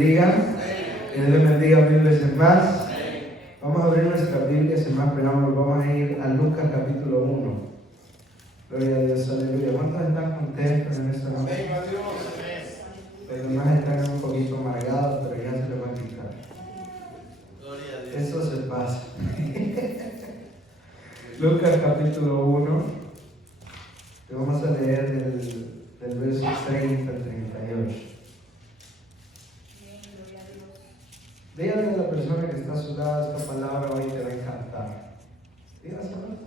bendiga. Que Dios les bendiga mil veces más. Vamos a abrir nuestra Biblia sin más preámbulos. Vamos a ir a Lucas capítulo 1. Gloria a Dios, aleluya. ¿Cuántos están contentos en esta noche? Los demás están un poquito amargados, pero ya se les va a quitar. Eso se pasa. Lucas capítulo 1. Y vamos a leer del verso 30 al 38. Dígale a la persona que está a su lado, esta palabra hoy te va a encantar. Dígaselo.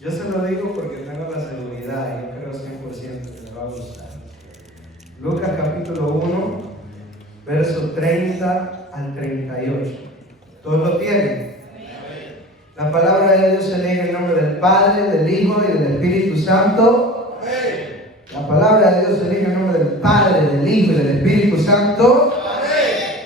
Yo se lo digo porque tengo la seguridad y yo creo 100% que le va a gustar. Lucas capítulo 1, verso 30 al 38. ¿Todos lo tienen? La palabra de Dios se lee en el nombre del Padre, del Hijo y del Espíritu Santo. La palabra de Dios se lee en el nombre del Padre, del Hijo y del Espíritu Santo.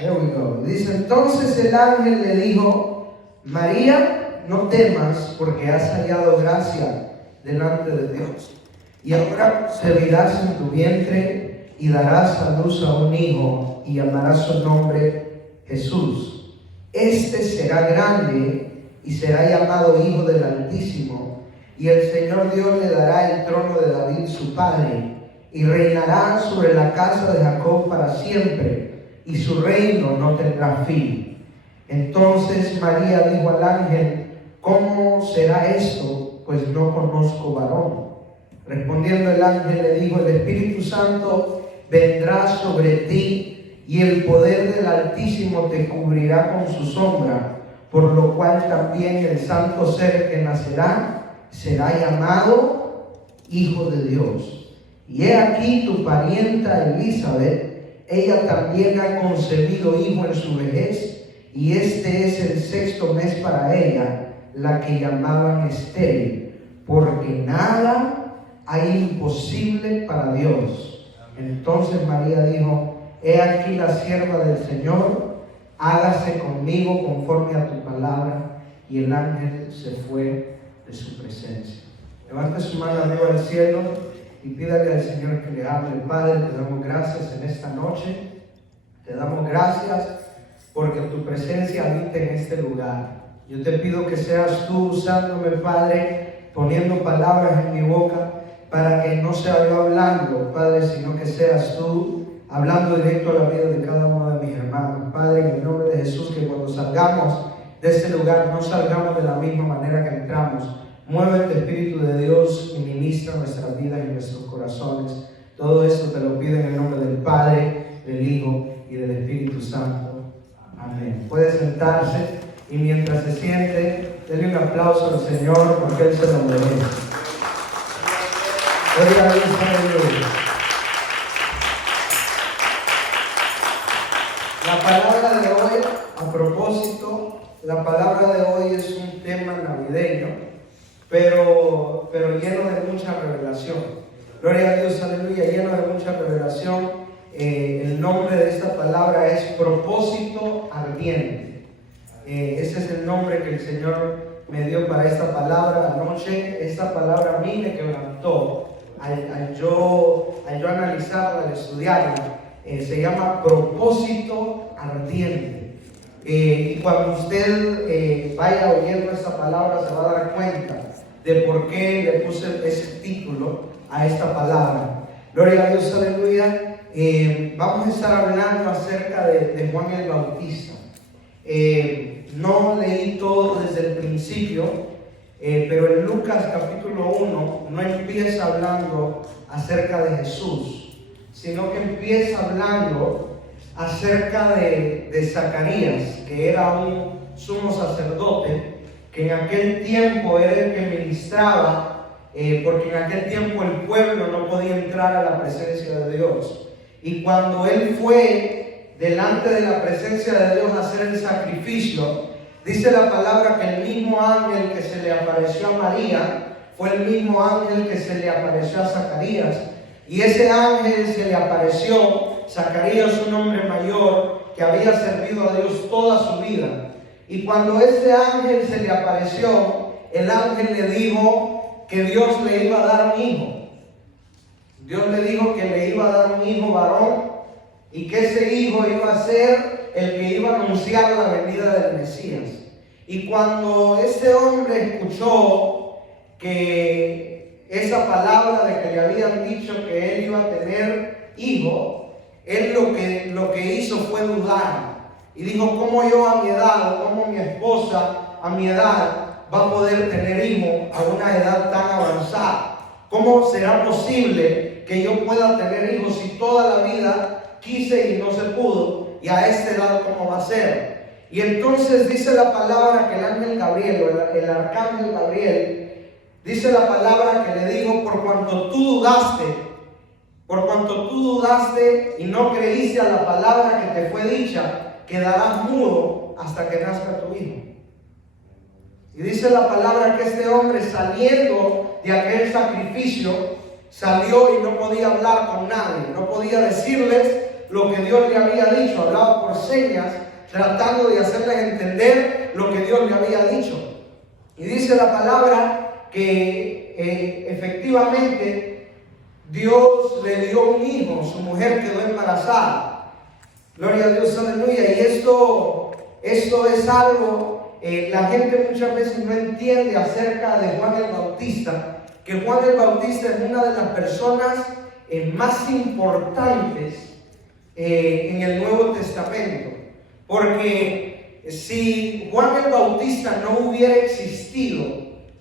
There we go. Dice, entonces el ángel le dijo, María, no temas porque has hallado gracia delante de Dios. Y ahora concebirás en tu vientre y darás a luz a un hijo y llamarás su nombre Jesús. Este será grande y será llamado Hijo del Altísimo. Y el Señor Dios le dará el trono de David su padre y reinará sobre la casa de Jacob para siempre. Y su reino no tendrá fin. Entonces María dijo al ángel, ¿cómo será esto? Pues no conozco varón. Respondiendo el ángel le dijo, el Espíritu Santo vendrá sobre ti y el poder del Altísimo te cubrirá con su sombra, por lo cual también el santo ser que nacerá será llamado Hijo de Dios. Y he aquí tu parienta Elizabeth, ella también ha concebido hijo en su vejez, y este es el 6º mes para ella, la que llamaban estéril, porque nada hay imposible para Dios. Entonces María dijo, he aquí la sierva del Señor, hágase conmigo conforme a tu palabra. Y el ángel se fue de su presencia. Levante su mano arriba al cielo y pídale al Señor que le hable. Padre, te damos gracias en esta noche. Te damos gracias porque tu presencia habita en este lugar. Yo te pido que seas tú usándome, Padre, poniendo palabras en mi boca para que no sea yo hablando, Padre, sino que seas tú hablando directo a la vida de cada uno de mis hermanos. Padre, en el nombre de Jesús, que cuando salgamos de este lugar no salgamos de la misma manera que entramos. Mueve el Espíritu de Dios y ministra nuestras vidas y nuestros corazones. Todo esto te lo pido en el nombre del Padre, del Hijo y del Espíritu Santo. Amén. Puede sentarse y mientras se siente, denle un aplauso al Señor porque Él se lo merece. Gloria a Dios, aleluya. La palabra de hoy, a propósito, la palabra de hoy es un tema navideño, pero lleno de mucha revelación. Gloria a Dios, aleluya, lleno de mucha revelación. El nombre de esta palabra es propósito ardiente. Ese es el nombre que el Señor me dio para esta palabra anoche. Esta palabra a mí me quebrantó al yo analizarla, al estudiarla. Se llama propósito ardiente. Y cuando usted vaya oyendo esta palabra se va a dar cuenta de por qué le puse ese título a esta palabra. Gloria a Dios, aleluya. Vamos a estar hablando acerca de Juan el Bautista. No leí todo desde el principio, pero en Lucas capítulo 1 no empieza hablando acerca de Jesús, sino que empieza hablando acerca de Zacarías, que era un sumo sacerdote, que en aquel tiempo era el que ministraba, porque en aquel tiempo el pueblo no podía entrar a la presencia de Dios. Y cuando él fue delante de la presencia de Dios a hacer el sacrificio, dice la palabra que el mismo ángel que se le apareció a María fue el mismo ángel que se le apareció a Zacarías. Y ese ángel se le apareció, Zacarías, un hombre mayor que había servido a Dios toda su vida. Y cuando ese ángel se le apareció, el ángel le dijo que Dios le iba a dar un hijo. Dios le dijo que le iba a dar un hijo varón y que ese hijo iba a ser el que iba a anunciar la venida del Mesías. Y cuando este hombre escuchó que esa palabra de que le habían dicho que él iba a tener hijo, él lo que hizo fue dudar. Y dijo, ¿cómo yo a mi edad, cómo mi esposa a mi edad va a poder tener hijo a una edad tan avanzada? ¿Cómo será posible que yo pueda tener hijos si toda la vida quise y no se pudo? Y a esta edad, ¿cómo va a ser? Y entonces dice la palabra que el ángel Gabriel, o el arcángel Gabriel, dice la palabra que le dijo, por cuanto tú dudaste y no creíste a la palabra que te fue dicha, quedarás mudo hasta que nazca tu hijo. Y dice la palabra que este hombre, saliendo de aquel sacrificio, salió y no podía hablar con nadie, no podía decirles lo que Dios le había dicho, hablaba por señas, tratando de hacerles entender lo que Dios le había dicho. Y dice la palabra que efectivamente Dios le dio un hijo, su mujer quedó embarazada. Gloria a Dios, aleluya. Y esto es algo, la gente muchas veces no entiende acerca de Juan el Bautista, que Juan el Bautista es una de las personas más importantes en el Nuevo Testamento. Porque si Juan el Bautista no hubiera existido,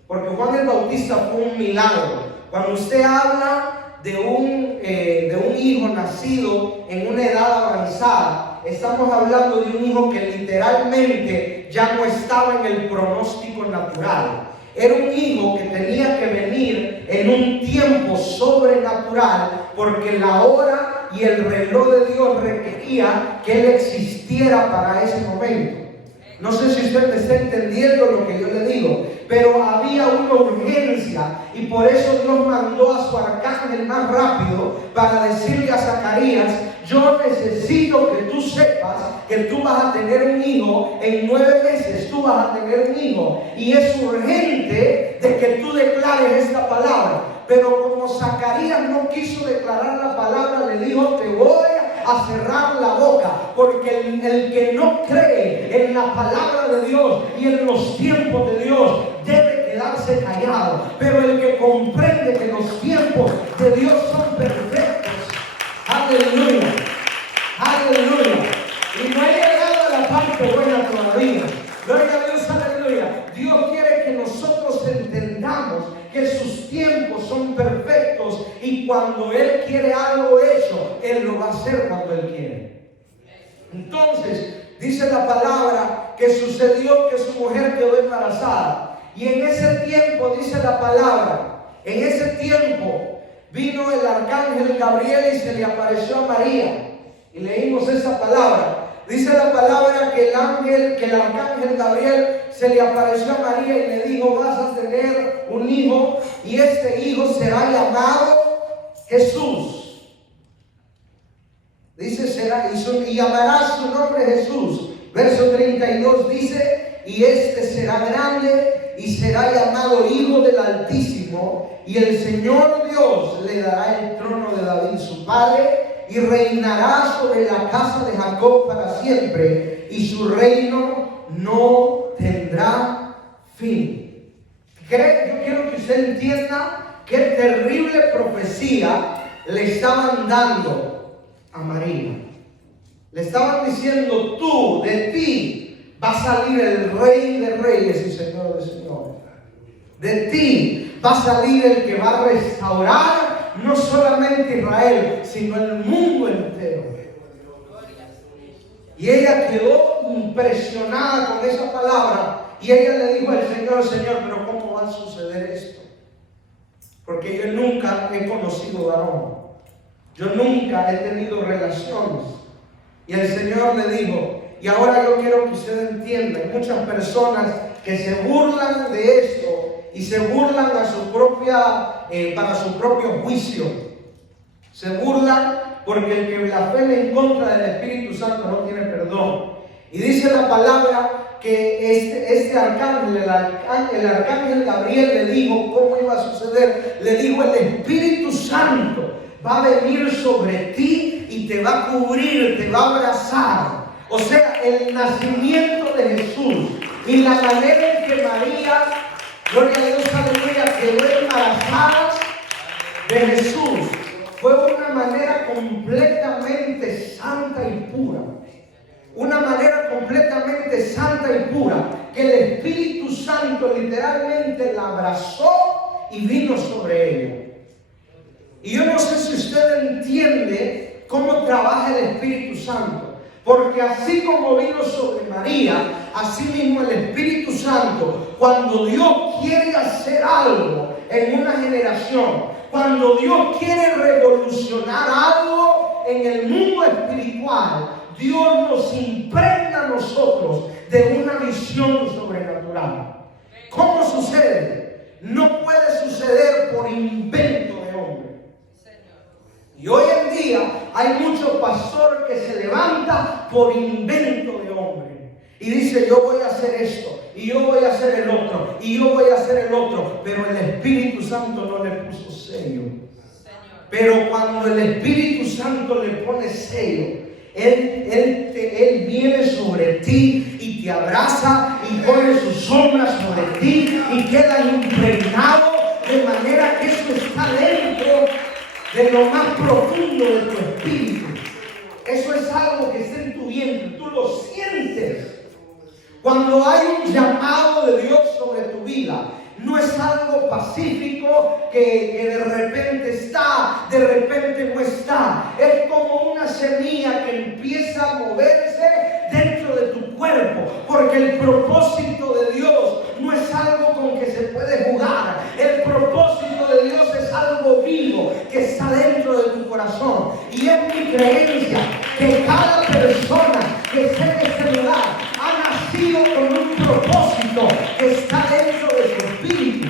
porque Juan el Bautista fue un milagro. Cuando usted habla de un hijo nacido en una edad avanzada, estamos hablando de un hijo que literalmente ya no estaba en el pronóstico natural. Era un hijo que tenía que venir en un tiempo sobrenatural, porque la hora y el reloj de Dios requería que Él existiera para ese momento. No sé si usted me está entendiendo lo que yo le digo, pero había una urgencia y por eso Dios mandó a su arcángel más rápido para decirle a Zacarías, yo necesito que tú sepas que tú vas a tener un hijo en 9 meses, tú vas a tener un hijo, y es urgente de que tú declares esta palabra. Pero como Zacarías no quiso declarar la palabra, le dijo, te voy a cerrar la boca, porque el que no cree en la palabra de Dios y en los tiempos de Dios debe quedarse callado. Pero el que comprende que los tiempos de Dios son perfectos, aleluya, aleluya, y no he llegado a la parte buena todavía. Gloria a Dios, aleluya. Dios quiere que nosotros entendamos que sus tiempos son perfectos, y cuando Él quiere algo hecho, Él lo va a hacer cuando Él quiere. Entonces, dice la palabra que sucedió que su mujer quedó embarazada. Y en ese tiempo, dice la palabra, en ese tiempo vino el arcángel Gabriel y se le apareció a María. Y leímos esa palabra. Dice la palabra que el arcángel Gabriel se le apareció a María y le dijo, vas a tener un hijo, y este hijo será llamado Jesús. Dice, y llamará su nombre Jesús. Verso 32 dice, y este será grande y será llamado Hijo del Altísimo, y el Señor Dios le dará el trono de David su padre, y reinará sobre la casa de Jacob para siempre, y su reino no tendrá fin. Yo quiero que usted entienda qué terrible profecía le estaban dando a María. Le estaban diciendo, tú, de ti va a salir el Rey de Reyes y Señor de Señores. De ti va a salir el que va a restaurar no solamente Israel, sino el mundo entero. Y ella quedó impresionada con esa palabra, y ella le dijo al Señor, Señor, pero ¿cómo va a suceder esto? Porque yo nunca he conocido varón, yo nunca he tenido relaciones. Y el Señor le dijo, y ahora yo quiero que usted entienda, hay muchas personas que se burlan de esto y se burlan a su para su propio juicio. Se burlan porque el que blasfeme en contra del Espíritu Santo no tiene perdón. Y dice la palabra que este arcángel, el arcángel Gabriel, le dijo cómo iba a suceder. Le dijo, el Espíritu Santo va a venir sobre ti y te te va a cubrir, te va a abrazar. O sea, el nacimiento de Jesús y la manera en que María, gloria a Dios, aleluya, quedó embarazada de Jesús, fue una manera completamente santa y pura. Una manera completamente santa y pura, que el Espíritu Santo literalmente la abrazó y vino sobre ella. Y yo no sé si usted entiende cómo trabaja el Espíritu Santo. Porque así como vino sobre María, así mismo el Espíritu Santo, cuando Dios quiere hacer algo en una generación, cuando Dios quiere revolucionar algo en el mundo espiritual, Dios nos impregna a nosotros de una visión sobrenatural. ¿Cómo sucede? No puede suceder por invento de hombre. Y hoy en día hay muchos pastores que se levantan por invento de hombre y dice: yo voy a hacer esto, y yo voy a hacer el otro, y yo voy a hacer el otro. Pero el Espíritu Santo no le puso sello. Pero cuando el Espíritu Santo le pone sello, Él viene sobre ti y te abraza y pone sus sombras sobre ti y queda impregnado, de manera que eso está dentro de lo más profundo de tu espíritu. Eso es algo que está en tu vientre, tú lo sientes. Cuando hay un llamado de Dios sobre tu vida, no es algo pacífico que de repente está, de repente no está. Es como una semilla que empieza a moverse dentro de tu cuerpo, porque el propósito de Dios no es algo con que se puede jugar. El propósito de Dios es algo vivo que está dentro de tu corazón. Y es mi creencia que cada persona que esté en este lugar ha nacido con un propósito que está dentro de su espíritu.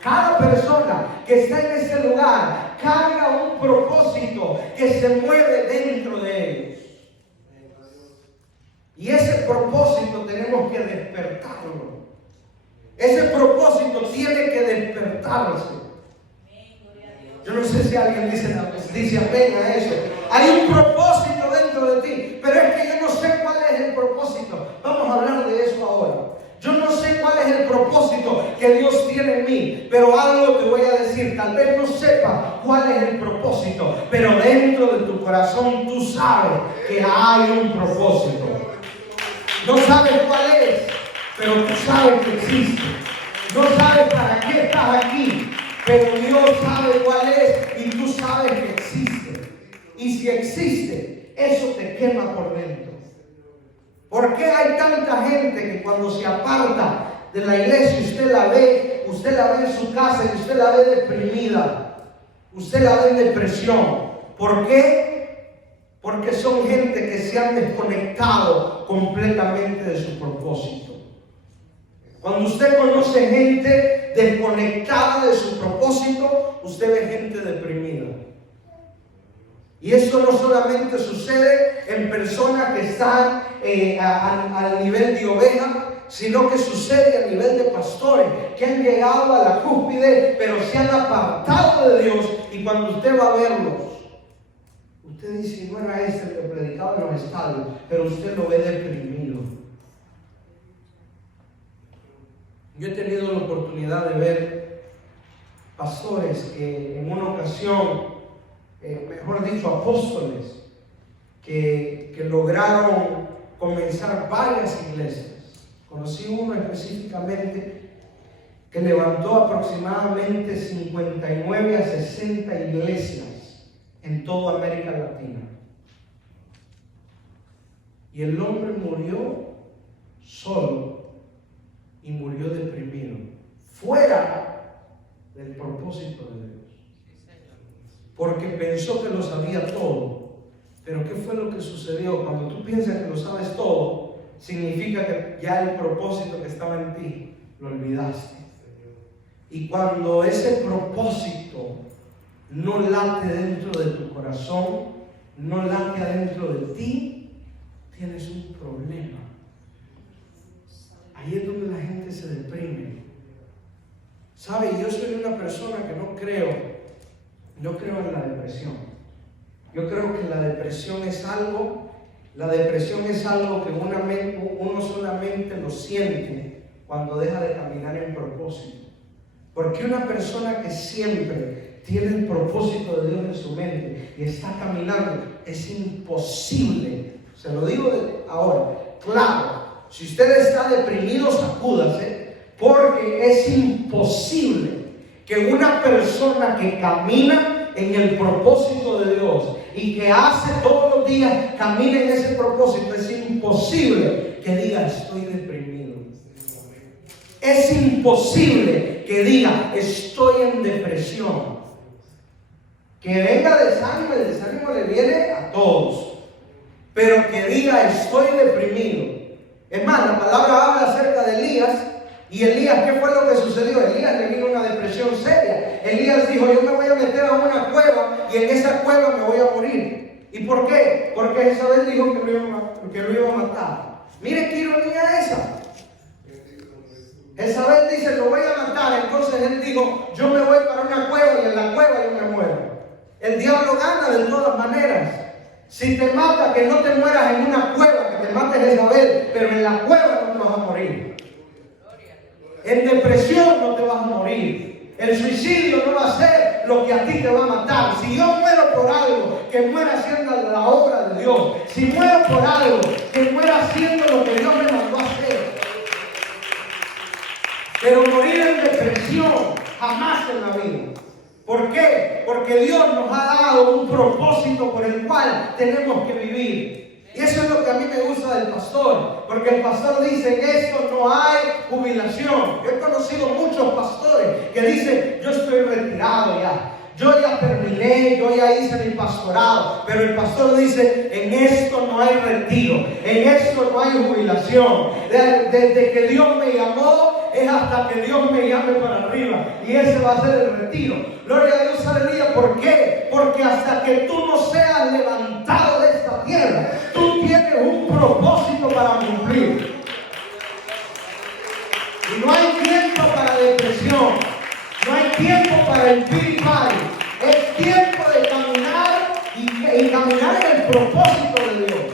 Cada persona que está en este lugar carga un propósito que se mueve dentro de ellos. Y ese propósito tenemos que despertarlo. Ese propósito tiene que despertarse. Yo no sé si alguien dice amén a eso. Hay un propósito dentro de ti, pero es que yo no sé cuál es el propósito. Vamos a hablar de eso ahora. Yo no sé cuál es el propósito que Dios tiene en mí, pero algo te voy a decir. Tal vez no sepa cuál es el propósito, pero dentro de tu corazón tú sabes que hay un propósito. No sabes cuál es, pero tú sabes que existe. No sabes para qué estás aquí, pero Dios sabe cuál es y tú sabes que existe. Y si existe, eso te quema por dentro. ¿Por qué hay tanta gente que cuando se aparta de la iglesia usted la ve en su casa y usted la ve deprimida? Usted la ve en depresión. ¿Por qué? Porque son gente que se han desconectado completamente de su propósito. Cuando usted conoce gente desconectada de su propósito, usted ve gente deprimida. Y esto no solamente sucede en personas que están al nivel de oveja, sino que sucede a nivel de pastores que han llegado a la cúspide, pero se han apartado de Dios. Y cuando usted va a verlos, usted dice: no era este el que predicaba en los estadios, pero usted lo ve deprimido. Yo he tenido la oportunidad de ver pastores que en una ocasión, mejor dicho, apóstoles, que lograron comenzar varias iglesias. Conocí uno específicamente que levantó aproximadamente 59 a 60 iglesias en toda América Latina. Y el hombre murió solo y murió deprimido, fuera del propósito de Dios. Porque pensó que lo sabía todo. Pero ¿qué fue lo que sucedió? Cuando tú piensas que lo sabes todo, significa que ya el propósito que estaba en ti lo olvidaste. Y cuando ese propósito no late dentro de tu corazón, no late adentro de ti, tienes un problema. Ahí es donde la gente se deprime. ¿Sabe? Yo soy una persona que no creo en la depresión. Yo creo que la depresión es algo que uno solamente lo siente cuando deja de caminar en propósito. Porque una persona que siempre tiene el propósito de Dios en su mente y está caminando, es imposible. Se lo digo ahora, claro, si usted está deprimido, sacúdase, porque es imposible que una persona que camina en el propósito de Dios y que hace todos los días, camine en ese propósito, es imposible que diga estoy deprimido. Es imposible que diga estoy en depresión. Que venga desánimo, el desánimo le viene a todos, pero que diga estoy deprimido. Es más, la palabra habla acerca de Elías. Y Elías, ¿qué fue lo que sucedió? Elías le vino una depresión seria. Elías dijo, yo me voy a meter a una cueva y en esa cueva me voy a morir. ¿Y por qué? Porque Jezabel dijo que lo iba a matar. Mire qué ironía esa. Jezabel dice, lo voy a matar. Entonces él dijo, yo me voy para una cueva y en la cueva yo me muero. El diablo gana de todas maneras. Si te mata, que no te mueras en una cueva, que te mate Jezabel, pero en la cueva no te vas a morir. En depresión no te vas a morir. El suicidio no va a ser lo que a ti te va a matar. Si yo muero por algo, que muera haciendo la obra de Dios. Si muero por algo, que muera haciendo lo que Dios me mandó a hacer. Pero morir en depresión jamás en la vida. ¿Por qué? Porque Dios nos ha dado un propósito por el cual tenemos que vivir. Y eso es lo que a mí me gusta del pastor, porque el pastor dice en esto no hay jubilación. Yo he conocido muchos pastores que dicen, yo estoy retirado ya, yo ya terminé, yo ya hice mi pastorado. Pero el pastor dice, en esto no hay retiro, en esto no hay jubilación. Desde que Dios me llamó, es hasta que Dios me llame para arriba. Y ese va a ser el retiro. Gloria a Dios, aleluya. ¿Por qué? Porque hasta que tú no seas levantado de esta tierra, tú tienes un propósito para cumplir. Y no hay tiempo para depresión, no hay tiempo para el pity party. Es tiempo de caminar y caminar en el propósito de Dios.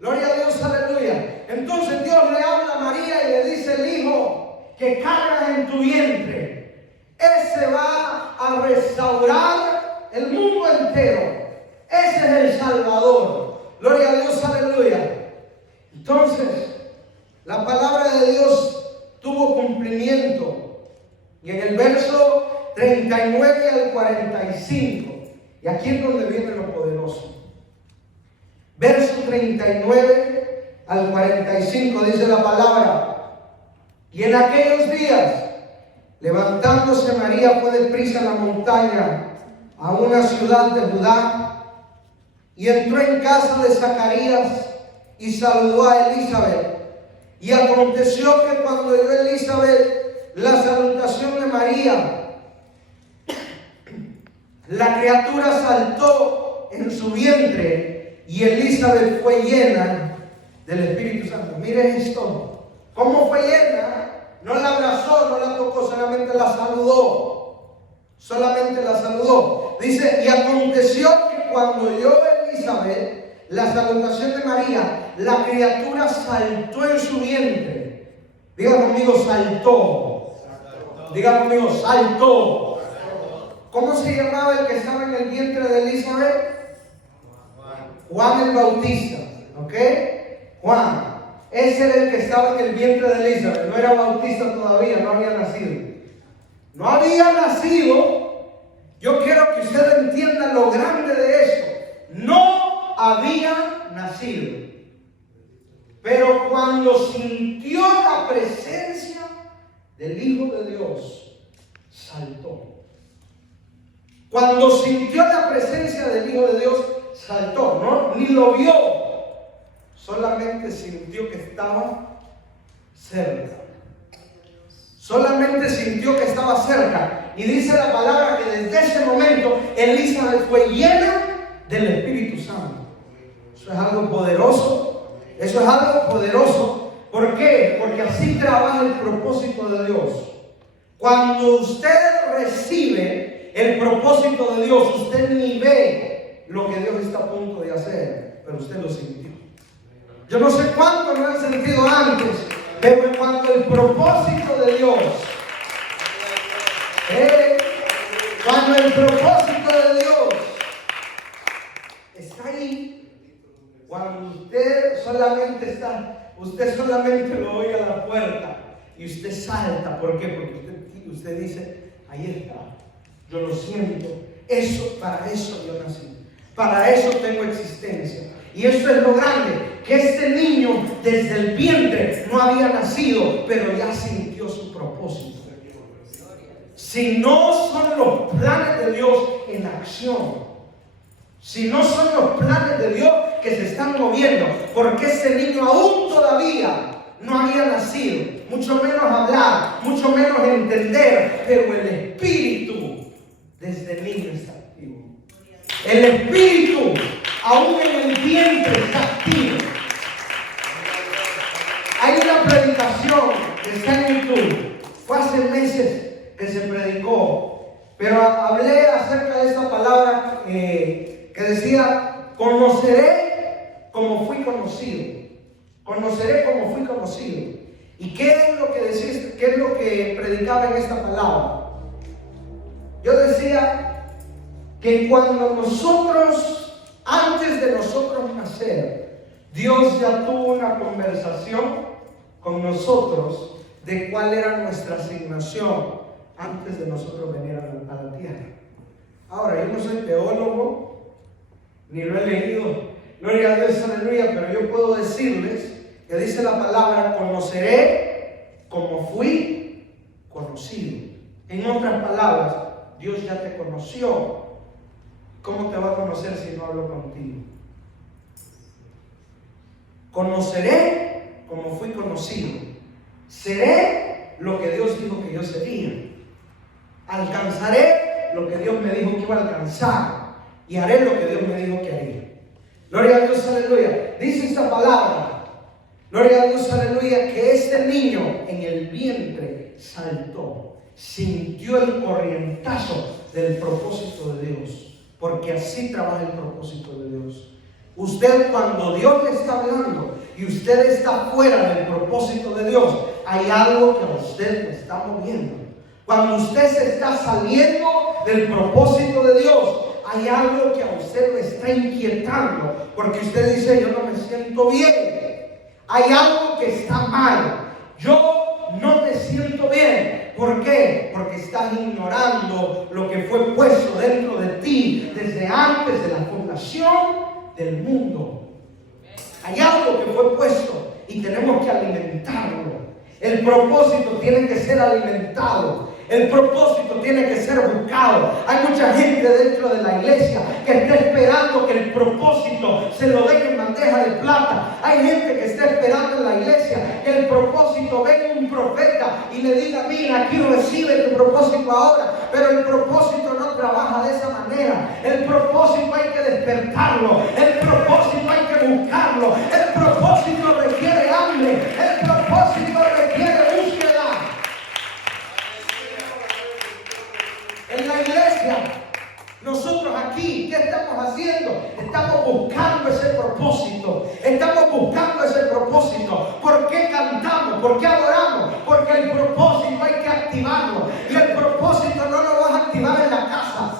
Gloria a Dios, aleluya. Entonces Dios le habla a María y le dice, el hijo que cargas en tu vientre, ese va a restaurar el mundo entero. Ese es el Salvador. Gloria a Dios, aleluya. Entonces, la palabra de Dios tuvo cumplimiento. Y en el verso 39 al 45, y aquí es donde viene lo poderoso. Verso 39 al 45 dice la palabra: y en aquellos días, levantándose María, fue deprisa a la montaña, a una ciudad de Judá, y entró en casa de Zacarías y saludó a Elizabeth. Y aconteció que cuando oyó Elizabeth la salutación de María, la criatura saltó en su vientre y Elizabeth fue llena del Espíritu Santo. Miren esto, ¿cómo fue llena? No la abrazó, no la tocó, solamente la saludó. Solamente la saludó. Dice, y aconteció que cuando oyó Elizabeth la salutación de María, la criatura saltó en su vientre. Diga conmigo, saltó. Diga conmigo, saltó. ¿Cómo se llamaba el que estaba en el vientre de Elizabeth? Juan el Bautista. ¿Ok? Juan. Ese era el que estaba en el vientre de Elizabeth. No era bautista todavía, no había nacido. No había nacido. Yo quiero que usted entienda lo grande de eso. No había nacido. Pero cuando sintió la presencia del Hijo de Dios, saltó. Cuando sintió la presencia del Hijo de Dios, saltó. No, ni lo vio. Solamente sintió que estaba cerca. Solamente sintió que estaba cerca. Y dice la palabra que desde ese momento Elizabeth fue llena del Espíritu Santo. Eso es algo poderoso. Eso es algo poderoso. ¿Por qué? Porque así trabaja el propósito de Dios. Cuando usted recibe el propósito de Dios, usted ni ve lo que Dios está a punto de hacer, pero usted lo sintió. Yo no sé cuánto lo han sentido antes, pero cuando el propósito de Dios, cuando el propósito de Dios está ahí, cuando usted solamente lo oye a la puerta y usted salta. ¿Por qué? Porque usted dice, ahí está, yo lo siento, para eso yo nací, para eso tengo existencia. Y eso es lo grande, que este niño desde el vientre no había nacido, pero ya sintió su propósito. Si no son los planes de Dios en acción, si no son los planes de Dios que se están moviendo, porque ese niño aún todavía no había nacido, mucho menos hablar, mucho menos entender, pero el espíritu desde el niño está activo. El espíritu aún en el vientre está activo. Hay una predicación que está en YouTube, fue hace meses que se predicó, pero hablé acerca de esta palabra que decía, conoceré como fui conocido. Conoceré como fui conocido. ¿Y qué es lo que decía, qué es lo que predicaba en esta palabra? Yo decía que cuando nosotros, antes de nosotros nacer, Dios ya tuvo una conversación con nosotros de cuál era nuestra asignación antes de nosotros venir a la tierra. Ahora, yo no soy teólogo, ni lo he leído, gloria a Dios, aleluya, pero yo puedo decirles que dice la palabra, conoceré como fui conocido. En otras palabras, Dios ya te conoció. ¿Cómo te va a conocer si no hablo contigo? Conoceré como fui conocido. Seré lo que Dios dijo que yo sería. Alcanzaré lo que Dios me dijo que iba a alcanzar. Y haré lo que Dios me dijo que haría. Gloria a Dios, aleluya. Dice esta palabra, gloria a Dios, aleluya, que este niño en el vientre saltó, sintió el corrientazo del propósito de Dios. Porque así trabaja el propósito de Dios. Usted, cuando Dios le está hablando y usted está fuera del propósito de Dios, hay algo que a usted le está moviendo. Cuando usted se está saliendo del propósito de Dios, hay algo que a usted lo está inquietando, porque usted dice, yo no me siento bien. Hay algo que está mal. Yo no me siento bien. ¿Por qué? Porque estás ignorando lo que fue puesto dentro de ti desde antes de la fundación del mundo. Hay algo que fue puesto y tenemos que alimentarlo. El propósito tiene que ser alimentado. El propósito tiene que ser buscado. Hay mucha gente dentro de la iglesia que está esperando que el propósito se lo den en bandeja de plata. Hay gente que está esperando en la iglesia que el propósito venga un profeta y le diga, mira, aquí recibe tu propósito ahora. Pero el propósito no trabaja de esa manera. El propósito hay que despertarlo. El propósito hay que buscarlo. El propósito requiere hambre. El propósito requiere búsqueda. En la iglesia, nosotros aquí, ¿qué estamos haciendo? Estamos buscando ese propósito. Estamos buscando ese propósito. ¿Por qué cantamos? ¿Por qué adoramos? Porque el propósito hay que activarlo. Y el propósito no lo vas a activar en la casa.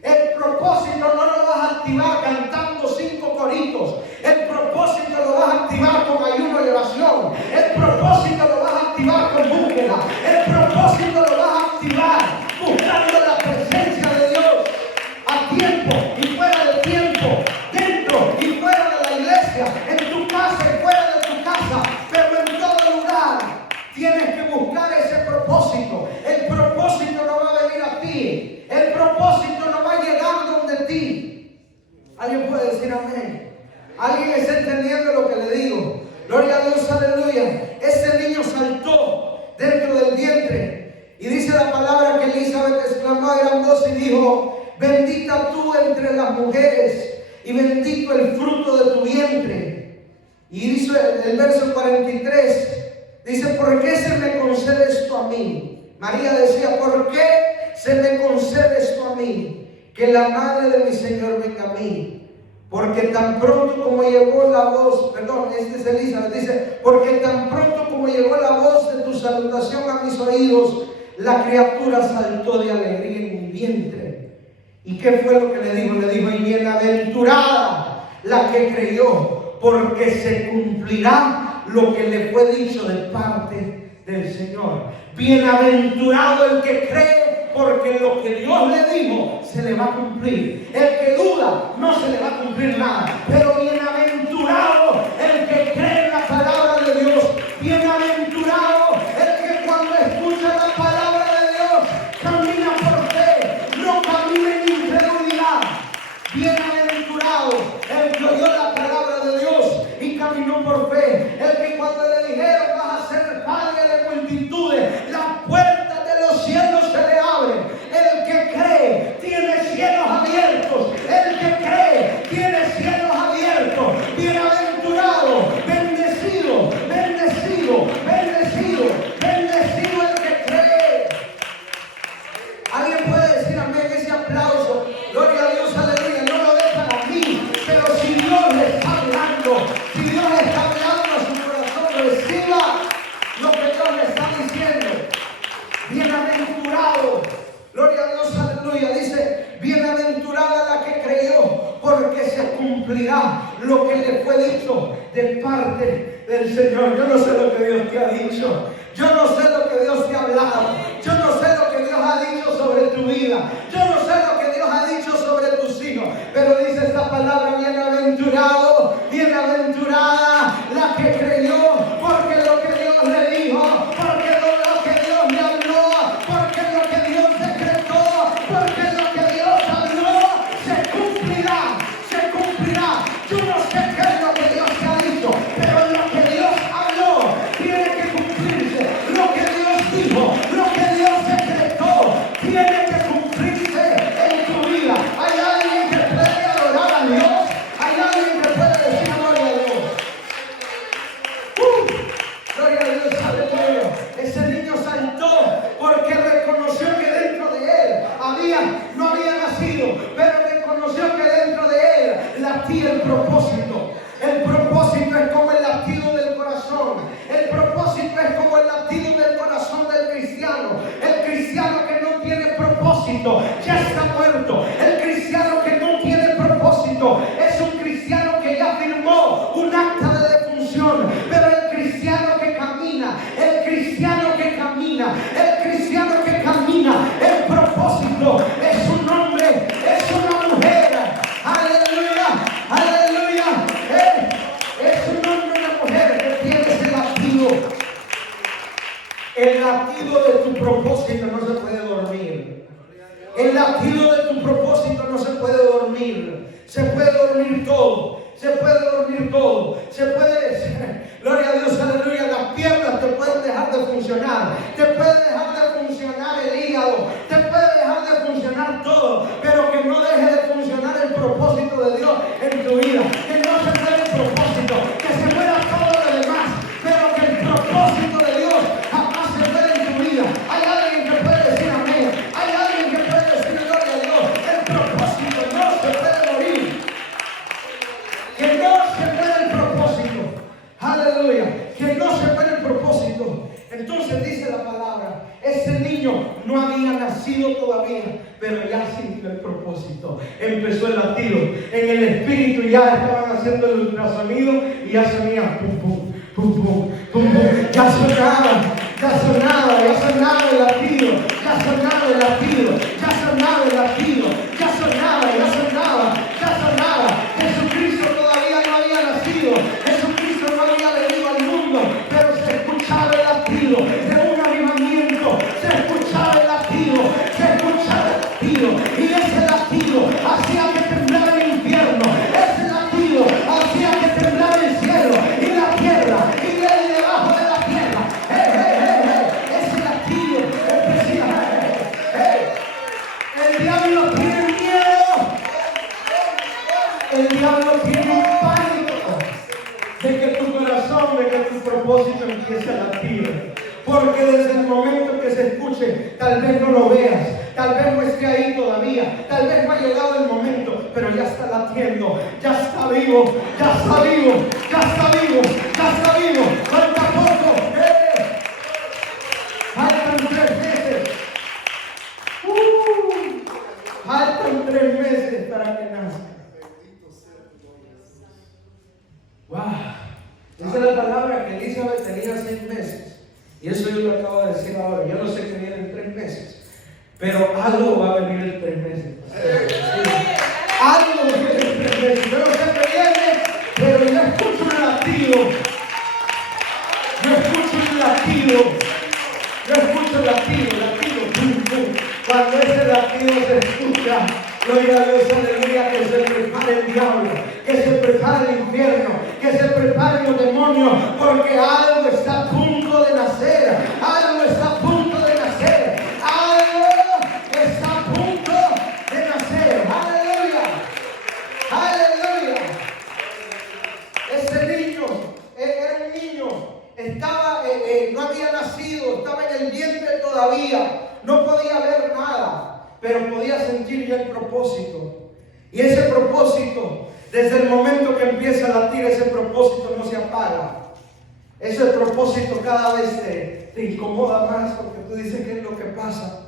El propósito no lo vas a activar cantando 5 coritos. El propósito lo vas a activar con ayuno y oración. El propósito lo vas a activar con búsqueda. El propósito lo vas a activar buscando la presencia de Dios a tiempo y fuera de tiempo, dentro y fuera de la iglesia, en tu casa y fuera de tu casa, pero en todo lugar tienes que buscar ese propósito. El propósito no va a venir a ti, el propósito no va a llegar donde ti. ¿Alguien puede decir amén? ¿Alguien está entendiendo lo que le digo? Gloria a Dios, aleluya. Ese niño saltó dentro del vientre. Y dice la palabra que Elizabeth exclamó a gran voz y dijo, bendita tú entre las mujeres y bendito el fruto de tu vientre. Y dice el verso 43, dice, ¿por qué se me concede esto a mí? María decía, ¿por qué se me concede esto a mí? que la madre de mi Señor venga a mí, porque tan pronto como llegó la voz, perdón, este es Elizabeth, dice, porque tan pronto como llegó la voz de tu salutación a mis oídos, la criatura saltó de alegría en mi vientre. ¿Y qué fue lo que le dijo? Le dijo, y bienaventurada la que creyó, porque se cumplirá lo que le fue dicho de parte del Señor. Bienaventurado el que cree, porque lo que Dios le dijo se le va a cumplir. El que duda, no se le va a cumplir nada. Pero bienaventurado el que cree en la palabra de Dios. Bienaventurado el que cuando escucha la palabra de Dios camina por fe, no camina en incredulidad. Bienaventurado el que oyó la palabra de Dios y caminó por fe. El que cuando le dijeron vas a ser padre de multitudes, las puertas de los cielos se le abren. El que cree tiene cielos abiertos. El que cree tiene cielos abiertos. Bienaventurado, bendecido, bendecido, bendecido, bendecido el que cree. ¿Alguien puede decir amén ese aplauso? Gloria a Dios, aleluya. No lo dejan a mí, pero si Dios le está hablando, si Dios está hablando a su corazón, reciba lo que Dios le está diciendo. Bienaventurado, gloria a Dios, aleluya. Dice, bienaventurada la que creyó, porque se cumplirá lo que le fue dicho de parte del Señor. Yo no sé lo que Dios te ha dicho. Yo no sé lo que Dios te ha hablado. Yo no sé lo que Dios ha dicho sobre tu vida. Yo no sé lo que Dios ha dicho sobre tus hijos. Pero dice esta palabra, bienaventurado, bienaventurada la que creyó, porque lo que Dios le dijo, porque lo que Dios le habló, porque lo que Dios decretó, porque lo que Dios habló, se cumplirá, se cumplirá. Yo no sé qué es lo que Dios te ha dicho, pero lo que Dios habló tiene que cumplirse. Lo que Dios dijo, lo que Dios decretó, tiene que cumplirse en tu vida. Hay alguien que puede adorar a Dios. Hay alguien que puede decir gloria a Dios. Gloria a Dios, aleluya. Ese niño saltó porque reconoció que dentro de él no había nacido, pero reconoció que dentro de él latía el propósito. El propósito es como el latido del corazón. El propósito es como el latido del corazón del cristiano. El cristiano que no tiene propósito ya está muerto. El cristiano que no tiene propósito es un cristiano que ya firmó un acta de defunción. Pero el cristiano que camina, el cristiano que camina, el cristiano que camina, el propósito es un hombre, es una mujer. Aleluya, aleluya. Es un hombre y una mujer que tiene ese latido. El latido de tu propósito no se puede dormir. El latido de tu propósito no se puede dormir. Se puede dormir todo. Se puede dormir todo. Se puede, gloria a Dios, aleluya. Las piernas te pueden dejar de funcionar. Te puede dejar de funcionar el hígado. Te puede dejar de funcionar todo. Pero que no deje de funcionar el propósito de Dios en tu vida. Que no se muera el propósito. Que se muera todo lo demás. Pero que el propósito de Dios jamás se muera en tu vida. Hay alguien que puede decir amén. Hay alguien que puede decir gloria a Dios. El propósito no se puede morir. Que no se muera el propósito. Aleluya. Que no se muera el propósito. Entonces dice la palabra, ese niño no había nacido todavía, pero ya sintió el propósito. Empezó el latido. En el espíritu ya estaban haciendo el ultrasonido y ya sonía pum pum, pum pum, pum pum. Ya sonaba, ya sonaba, ya sonaba el latido, ya sonaba el latido, ya sonaba el latido, ya sonaba, ya sonaba, ya sonaba. Jesucristo todavía no había nacido. Jesucristo no había venido al mundo, pero se escuchaba el latido de un avivamiento. Se escuchaba el latido, se escuchaba el latido. Y ese latido hacía que temblara el infierno. Ese latido hacía que temblara el cielo y la tierra y debajo de la tierra. Ese latido decía, el diablo tiene miedo. El diablo tiene un pánico de que tu corazón, de que tu propósito empiece a latir. Porque desde el momento que se escuche, tal vez no lo veas, tal vez no esté ahí todavía, tal vez no ha llegado el momento, pero ya está latiendo, ya está vivo, ya está vivo, ya está vivo, ya está vivo. Falta poco, faltan 3 meses. Faltan 3 meses para que nazca. Wow. Esa es la palabra que Elizabeth tenía 6 meses. Y eso yo lo acabo de decir ahora. Yo no sé qué viene en 3 meses. Pero algo va a venir en 3 meses. Algo viene en 3 meses. Yo no sé qué viene, pero yo escucho un latido. Yo escucho un latido. Yo escucho latido, pum, pum. Cuando ese latido se escucha, gloria a Dios, aleluya, que se prepare el diablo, que se prepare el infierno, que se prepare los demonios, porque algo está a punto de nacer, algo está a punto de nacer, algo está a punto de nacer. Aleluya, aleluya. Ese niño era un niño, estaba, no había nacido, estaba en el vientre todavía. No podía ver nada, pero podía sentir ya el propósito. Y ese propósito, desde el momento que empieza a latir, ese propósito no se apaga. Ese propósito cada vez te incomoda más, porque tú dices qué es lo que pasa,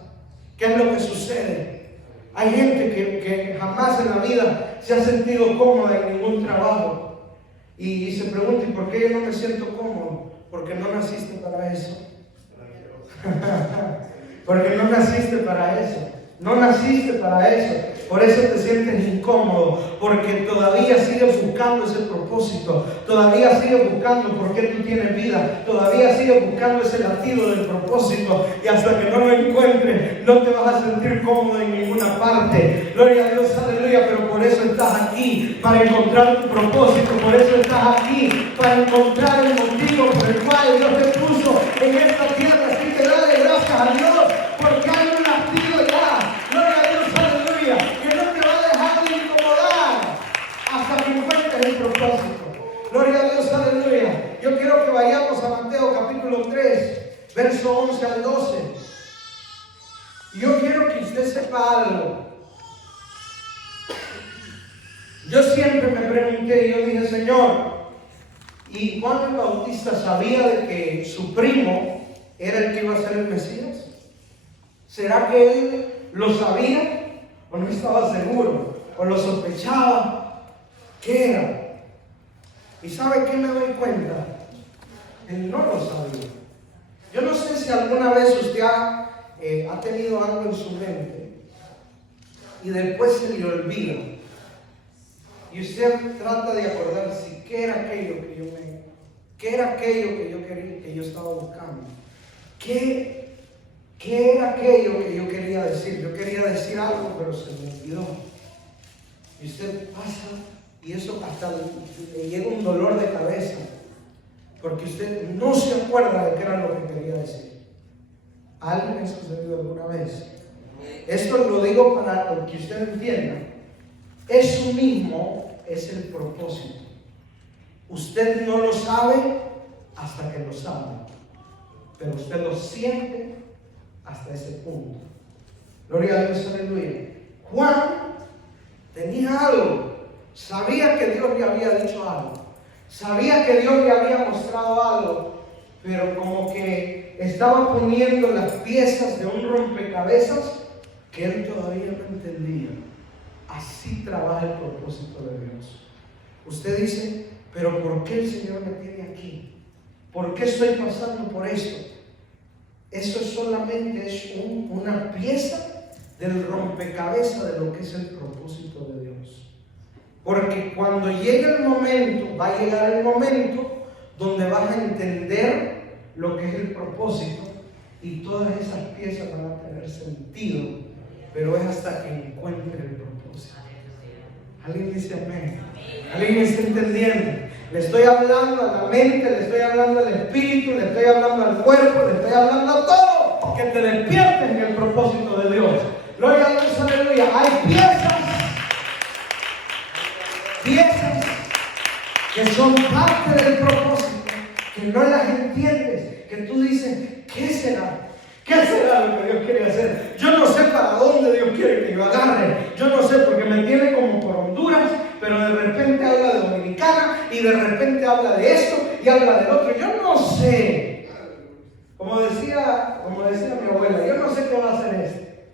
qué es lo que sucede. Hay gente que jamás en la vida se ha sentido cómoda en ningún trabajo. Y se pregunta, ¿y por qué yo no me siento cómodo? Porque no naciste para eso. Porque no naciste para eso. No naciste para eso. Por eso te sientes incómodo. Porque todavía sigues buscando ese propósito. Todavía sigues buscando por qué tú tienes vida. Todavía sigues buscando ese latido del propósito. Y hasta que no lo encuentres, no te vas a sentir cómodo en ninguna parte. Gloria a Dios, aleluya. Pero por eso estás aquí, para encontrar tu propósito. Por eso estás aquí, para encontrar el motivo por el cual Dios te puso en esta tierra. Así que dale gracias a Dios, porque hay un latido ya. Gloria a Dios, aleluya, que no te va a dejar de incomodar hasta que encuentres el propósito. Gloria a Dios, aleluya. Yo quiero que vayamos a Mateo capítulo 3, verso 11 al 12. Y yo quiero que usted sepa algo. Yo siempre me pregunté, y yo dije, Señor, ¿y Juan el Bautista sabía de que su primo era el que iba a ser el Mesías? ¿Será que él lo sabía o no estaba seguro o lo sospechaba? ¿Qué era? ¿Y sabe qué me doy cuenta? Él no lo sabía. Yo no sé si alguna vez usted ha tenido algo en su mente y después se le olvida. Y usted trata de acordarse qué era aquello que yo quería, que yo estaba buscando. ¿Qué era aquello que yo quería decir? Yo quería decir algo, pero se me olvidó. Y usted pasa y eso hasta le llega un dolor de cabeza, porque usted no se acuerda de qué era lo que quería decir. ¿A alguien le ha sucedido alguna vez? Esto lo digo para que usted entienda. Eso mismo es el propósito. Usted no lo sabe hasta que lo sabe, pero usted lo siente hasta ese punto. Gloria a Dios, aleluya. Juan tenía algo, sabía que Dios le había dicho algo, sabía que Dios le había mostrado algo, pero como que estaba poniendo las piezas de un rompecabezas que él todavía no entendía. Así trabaja el propósito de Dios. Usted dice, pero ¿por qué el Señor me tiene aquí? ¿Por qué estoy pasando por esto? Eso solamente es una pieza del rompecabezas de lo que es el propósito de Dios. Porque cuando llegue el momento, va a llegar el momento donde vas a entender lo que es el propósito y todas esas piezas van a tener sentido, pero es hasta que encuentre el propósito. ¿Alguien dice amén? ¿Alguien me está entendiendo? Le estoy hablando a la mente, le estoy hablando al espíritu, le estoy hablando al cuerpo, le estoy hablando a todo, que te despiertes en el propósito de Dios. Gloria a Dios, aleluya. Hay piezas que son parte del propósito, que no las entiendes, que tú dices, ¿qué será? ¿Qué será lo que Dios quiere hacer? Yo no sé para dónde Dios quiere que yo agarre. Yo no sé, porque me tiene como por Honduras, pero de repente habla de Dominicana y de repente habla de esto y habla del otro. Yo no sé. Como decía mi abuela, yo no sé qué va a hacer este.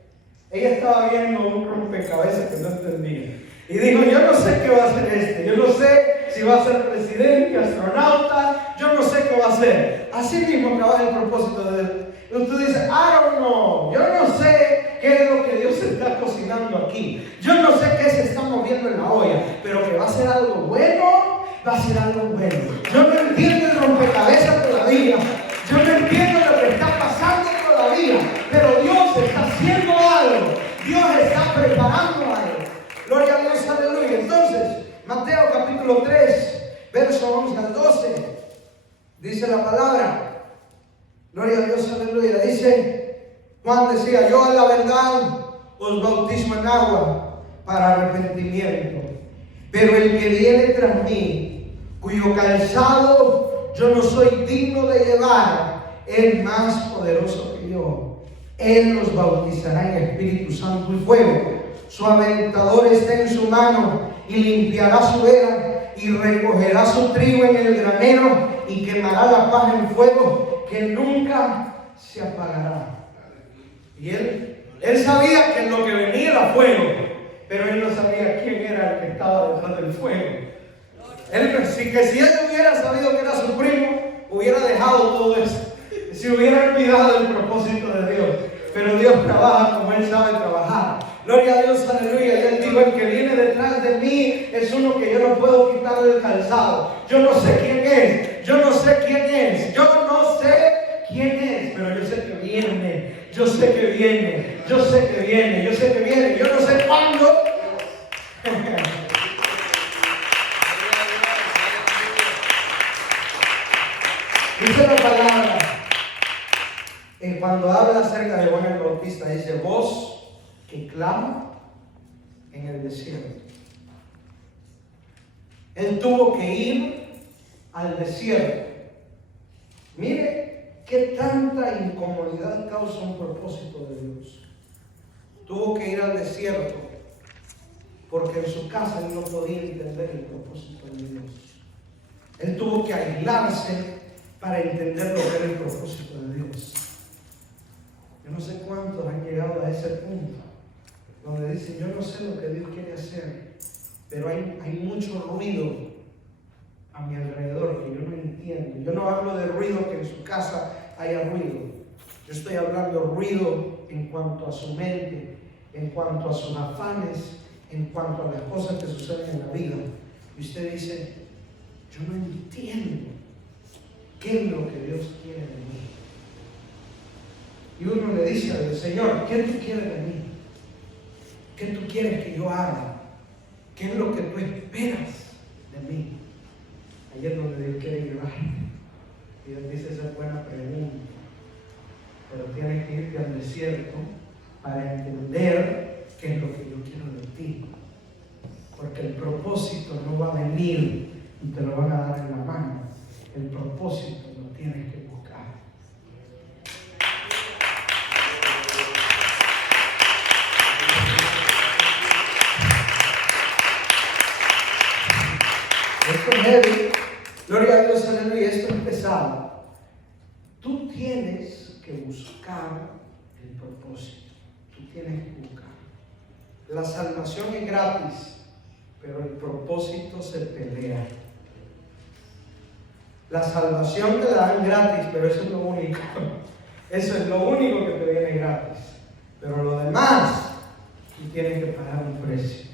Ella estaba viendo un rompecabezas que no entendía. Y dijo, yo no sé qué va a hacer este. Yo no sé si va a ser presidente, astronauta. Yo no sé qué va a hacer. Así mismo trabaja el propósito de Dios. Y usted dice, I don't know. Yo no sé qué es lo que Dios está cocinando aquí. Yo no sé qué se está moviendo en la olla. Pero que va a ser algo bueno, va a ser algo bueno. Yo no entiendo el rompecabezas todavía. Yo no entiendo lo que está pasando todavía. Pero Dios está haciendo algo. Dios está preparando algo. Gloria a Dios, aleluya. Entonces, Mateo capítulo 3, verso 11 al 12, dice la palabra. Gloria a Dios, aleluya. Dice, Juan decía, yo a la verdad os bautizo en agua para arrepentimiento. Pero el que viene tras mí, cuyo calzado yo no soy digno de llevar, es más poderoso que yo. Él los bautizará en Espíritu Santo y fuego. Su aventador está en su mano y limpiará su era y recogerá su trigo en el granero y quemará la paja en fuego que nunca se apagará. Y él sabía que en lo que venía era fuego, pero él no sabía quién era el que estaba detrás del fuego. Si él hubiera sabido que era su primo, hubiera dejado todo eso. Se hubiera olvidado del propósito de Dios. Pero Dios trabaja como Él sabe trabajar. Gloria a Dios, aleluya. Y Él dijo, el que viene detrás de mí es uno que yo no puedo quitarle el calzado. Yo no sé quién es. Yo no sé quién es. Yo no sé quién es. Pero yo sé que viene. Yo sé que viene. Yo sé que viene. Yo sé que viene. Yo no sé cuándo. Dice la palabra. Cuando habla acerca de Juan el Bautista, dice, voz que clama en el desierto. Él tuvo que ir al desierto. Mire qué tanta incomodidad causa un propósito de Dios. Tuvo que ir al desierto porque en su casa él no podía entender el propósito de Dios. Él tuvo que aislarse para entender lo que era el propósito de Dios. Yo no sé cuántos han llegado a ese punto donde dicen, yo no sé lo que Dios quiere hacer, pero hay mucho ruido a mi alrededor que yo no entiendo. Yo no hablo de ruido que en su casa haya ruido. Yo estoy hablando ruido en cuanto a su mente, en cuanto a sus afanes, en cuanto a las cosas que suceden en la vida. Y usted dice, yo no entiendo qué es lo que Dios quiere de mí. Y uno le dice a Dios, Señor, ¿qué tú quieres de mí? ¿Qué tú quieres que yo haga? ¿Qué es lo que tú esperas de mí? Ahí es donde Dios quiere llevar. Y Dios dice, esa es buena pregunta. Pero tienes que irte al desierto para entender qué es lo que yo quiero de ti. Porque el propósito no va a venir y te lo van a dar en la mano. El propósito lo tienes que buscar. Esto es heavy. Gloria a Dios, aleluya. Esto es pesado. Tú tienes que buscar el propósito. Tú tienes que buscar. La salvación es gratis, pero el propósito se pelea. La salvación te la dan gratis, pero eso es lo único. Eso es lo único que te viene gratis. Pero lo demás, tú tienes que pagar un precio.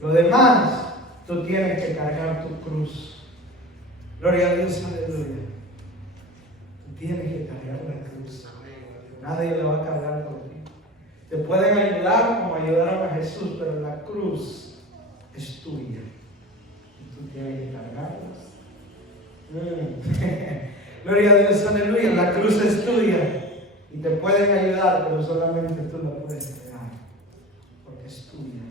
Lo demás, tú tienes que cargar tu cruz. Gloria a Dios, aleluya. Tú tienes que cargar la cruz. Nadie la va a cargar por ti. Te pueden ayudar como ayudaron a Jesús, pero la cruz es tuya. Y tú tienes que cargarla. Gloria a Dios, aleluya. La cruz es tuya. Y te pueden ayudar, pero solamente tú la puedes pegar. Porque es tuya.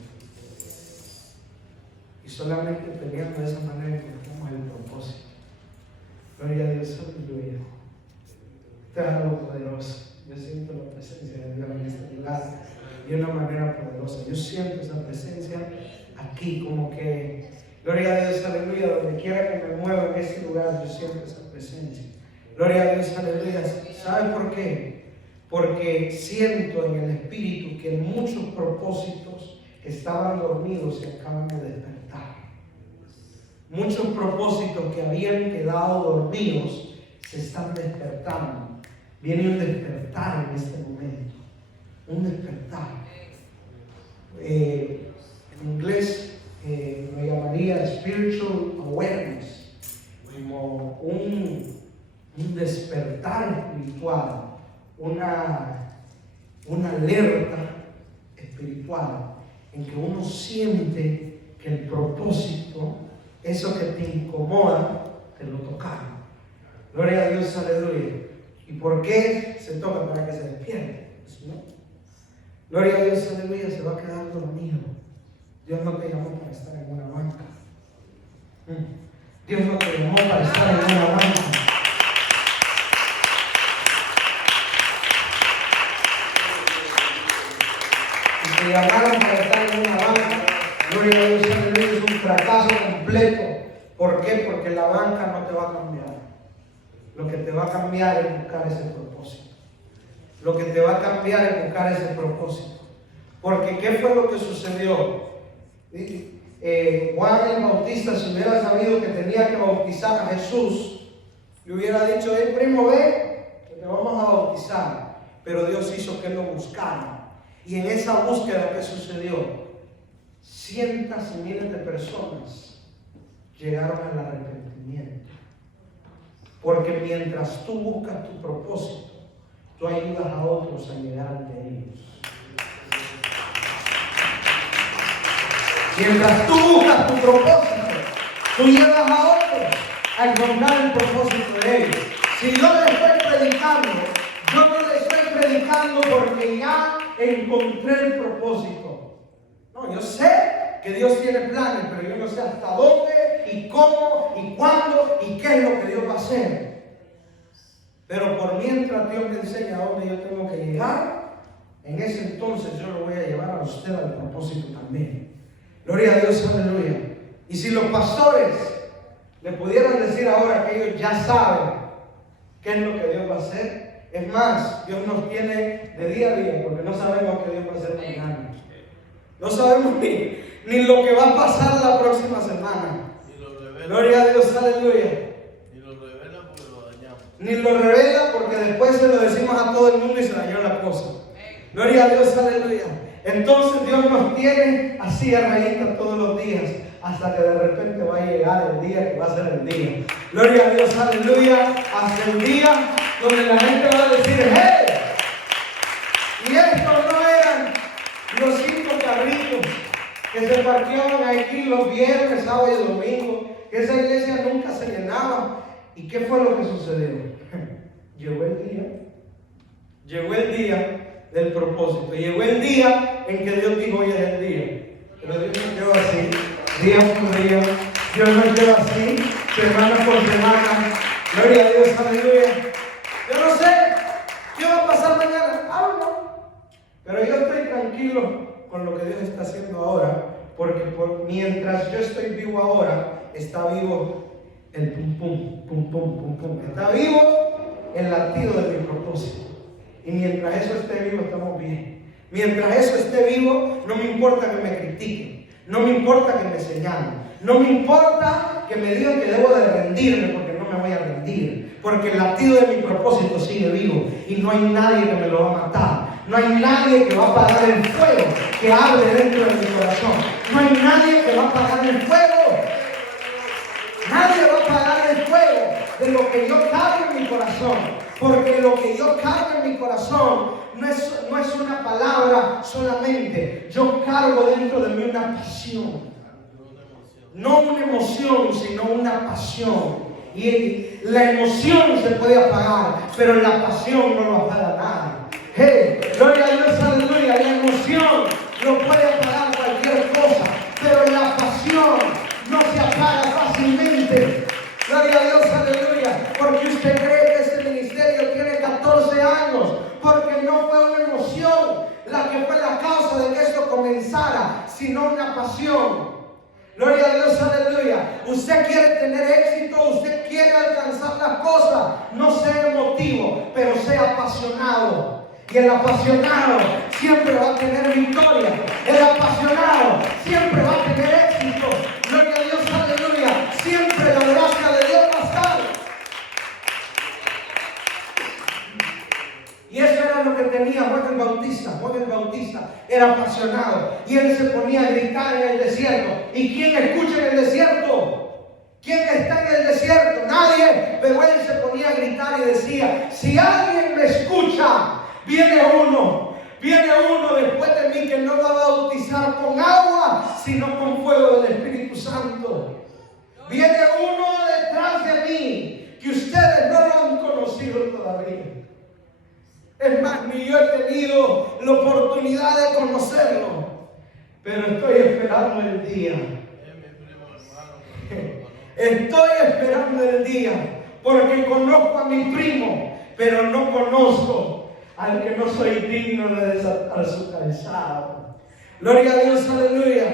Y solamente peleando de esa manera encontramos el propósito. Gloria a Dios, aleluya. Te vas a poder Yo siento esa presencia aquí, como que, gloria a Dios, aleluya, donde quiera que me mueva en este lugar, yo siento esa presencia. Gloria a Dios, aleluya. ¿Sabe por qué? Porque siento en el Espíritu que muchos propósitos que estaban dormidos se acaban de despertar. Muchos propósitos que habían quedado dormidos se están despertando. Viene un despertar en este momento. Un despertar. En inglés lo llamaría spiritual awareness, como un despertar espiritual, una alerta espiritual, en que uno siente que el propósito, eso que te incomoda, te lo tocaron. Gloria a Dios, aleluya. ¿Y por qué se toca? Para que se despierte, ¿no? Gloria a Dios, aleluya. Se va a quedar dormido. Dios no te llamó para estar en una banca. Dios no te llamó para estar en una banca. Si te llamaron para estar en una banca, gloria a Dios, aleluya, es un fracaso completo. ¿Por qué? Porque la banca no te va a cambiar. Lo que te va a cambiar es buscar ese propósito. Lo que te va a cambiar es buscar ese propósito. Porque ¿qué fue lo que sucedió? Juan el Bautista, si hubiera sabido que tenía que bautizar a Jesús, le hubiera dicho: primo, ve, que te vamos a bautizar. Pero Dios hizo que él lo buscara. Y en esa búsqueda, ¿qué sucedió? Cientos y miles de personas llegaron al arrepentimiento. Porque mientras tú buscas tu propósito, tú ayudas a otros a llegar al de ellos. Mientras tú buscas tu propósito, tú llevas a otros a encontrar el propósito de ellos. Si yo le estoy predicando, yo no le estoy predicando porque ya encontré el propósito. No, yo sé que Dios tiene planes, pero yo no sé hasta dónde y cómo y cuándo y qué es lo que Dios va a hacer. Pero por mientras Dios me enseña a dónde yo tengo que llegar, en ese entonces yo lo voy a llevar a usted al propósito también. Gloria a Dios, aleluya. Y si los pastores le pudieran decir ahora que ellos ya saben qué es lo que Dios va a hacer, es más, Dios nos tiene de día a día, porque no sabemos qué Dios va a hacer mañana. No sabemos ni lo que va a pasar la próxima semana. Gloria a Dios, aleluya. Ni lo revela porque después se lo decimos a todo el mundo y se dañó la cosa. Gloria a Dios, aleluya. Entonces Dios nos tiene así a rayitas todos los días, hasta que de repente va a llegar el día que va a ser el día. Gloria a Dios, aleluya. Hasta el día donde la gente va a decir: ¡hey! Y estos no eran los 5 carritos que se parqueaban aquí los viernes, sábado y domingo, que esa iglesia nunca se llenaba. ¿Y qué fue lo que sucedió? Llegó el día del propósito. Llegó el día en que Dios dijo: hoy es el día. Pero Dios no quedó así, día por día. Dios no quedó así, semana por semana. Gloria a Dios, aleluya. Yo no sé qué va a pasar mañana. No. Pero yo estoy tranquilo con lo que Dios está haciendo ahora, porque mientras yo estoy vivo ahora, está vivo el pum pum, pum pum, pum pum. Está vivo el latido de mi propósito. Y mientras eso esté vivo, estamos bien. Mientras eso esté vivo, no me importa que me critiquen, no me importa que me señalen, no me importa que me digan que debo de rendirme, porque no me voy a rendir, porque el latido de mi propósito sigue vivo y no hay nadie que me lo va a matar. No hay nadie que va a apagar el fuego que arde dentro de mi corazón. No hay nadie que va a apagar el fuego. Nadie va a apagar el fuego de lo que yo cargo en mi corazón. Porque lo que yo cargo en mi corazón no es una palabra solamente. Yo cargo dentro de mí una pasión. No una emoción, sino una pasión. Y la emoción se puede apagar, pero la pasión no lo apaga nada. Hey, gloria a Dios, aleluya. La emoción no puede apagar cualquier cosa, pero la pasión no se apaga fácilmente. Gloria a Dios, aleluya. Porque usted cree que este ministerio tiene 14 años, porque no fue una emoción la que fue la causa de que esto comenzara. sino una pasión. Gloria a Dios, aleluya. Usted quiere tener éxito, usted quiere alcanzar las cosas. No sea emotivo, pero sea apasionado. Y el apasionado siempre va a tener victoria. El apasionado siempre va a tener éxito. Gloria a Dios, aleluya. Siempre la gracia de Dios va a estar. Y eso era lo que tenía Juan el Bautista. Juan el Bautista era apasionado. Y él se ponía a gritar en el desierto. ¿Y quién escucha en el desierto? ¿Quién está en el desierto? Nadie. Pero él se ponía a gritar y decía: si alguien me escucha, viene uno después de mí que no va a bautizar con agua, sino con fuego del Espíritu Santo. Viene uno detrás de mí que ustedes no lo han conocido todavía. Es más, ni yo he tenido la oportunidad de conocerlo, pero estoy esperando el día. Estoy esperando el día, porque conozco a mi primo, pero no conozco al que no soy digno de desatar su calzado. Gloria a Dios, aleluya.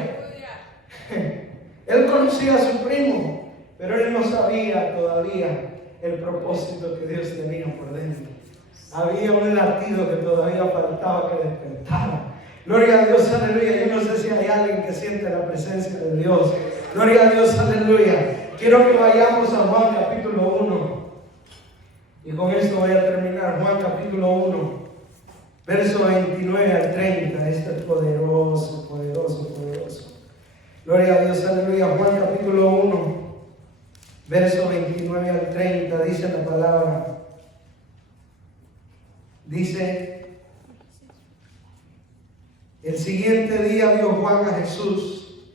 Él conocía a su primo, pero él no sabía todavía el propósito que Dios tenía por dentro. Había un latido que todavía faltaba que despertara. Gloria a Dios, aleluya. Yo no sé si hay alguien que siente la presencia de Dios. Gloria a Dios, aleluya. Quiero que vayamos a Juan capítulo 1. Y con esto voy a terminar. Juan capítulo 1, verso 29 al 30. Esto es poderoso, poderoso, poderoso. Gloria a Dios, aleluya. Juan capítulo 1, verso 29 al 30. Dice la palabra. Dice: el siguiente día vio Juan a Jesús